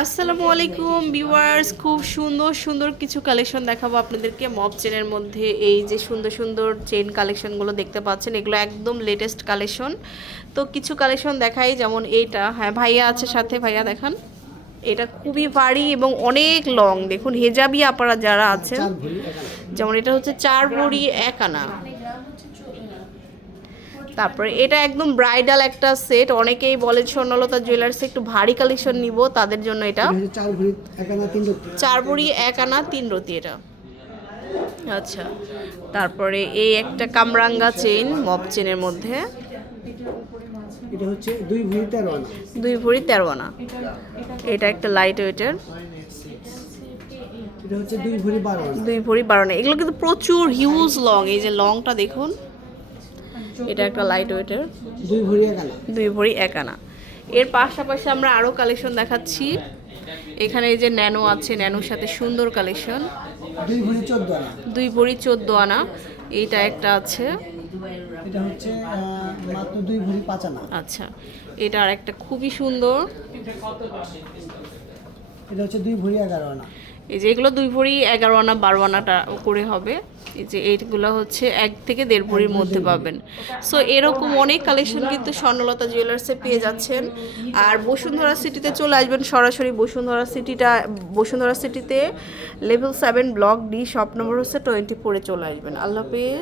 আসসালামু আলাইকুম, ভিউয়ার্স। খুব সুন্দর সুন্দর কিছু কালেকশন দেখাবো আপনাদেরকে। মব চেনের মধ্যে এই যে সুন্দর সুন্দর চেন কালেকশনগুলো দেখতে পাচ্ছেন, এগুলো একদম লেটেস্ট কালেকশন তো কিছু কালেকশন দেখাই, যেমন এইটা। হ্যাঁ ভাইয়া আছে সাথে, ভাইয়া দেখান। এটা খুবই ভারী এবং অনেক লং দেখুন, হেজাবি আপারা যারা আছেন, যেমন এটা হচ্ছে চার ভরি এক আনা। তারপরে এটা একদম ব্রাইডাল একটা সেট অনেকেই বলে স্বর্ণলতা জুয়েলার্সে একটু ভারী কালেকশন নিব তাদের জন্য এটা। চার ভরি চার এক আনা তিন রতি এটা। আচ্ছা তারপরে এই একটা কামরাঙ্গা চেইন মব চেনের মধ্যে। এটা হচ্ছে দুই ভরি তেরো আনা। দুই ভরি তেরো আনা। এটা একটা লাইট ওয়েটের এটা হচ্ছে দুই ভরি বারো দুই ভরি বারো আনা। এগুলো কিন্তু প্রচুর হিউজ লং এই যে লংটা দেখুন। এটা একটা লাইট ওয়েটের দুই ভরি একানা দুই ভরি এক আনা। এর পাশাপাশি আমরা আরও কালেকশন দেখাচ্ছি। এখানে এই যে ন্যানো আছে ন্যানোর সাথে সুন্দর কালেকশন দুই ভরি চোদ্দ আনা। দুই ভরি চোদ্দ আনা। এইটা একটা আছে। এটা হচ্ছে মাত্র দুই ভরি পাঁচ আনা। আচ্ছা এটা আর একটা খুবই সুন্দর। এটা হচ্ছে দুই ভরি এগারো আনা। এই যে এগুলো দুই ভরি এগারো আনা, বারো আনাটা করে হবে। এই যে এইগুলো হচ্ছে এক থেকে দেড় ভরির মধ্যে পাবেন। সো এরকম অনেক কালেকশন কিন্তু স্বর্ণলতা জুয়েলার্সে পেয়ে যাচ্ছেন। আর বসুন্ধরা সিটিতে চলে আসবেন সরাসরি বসুন্ধরা সিটিটা বসুন্ধরা সিটিতে level seven block D shop number হচ্ছে টোয়েন্টি ফোরে চলে আসবেন। আল্লাহ হাফেজ।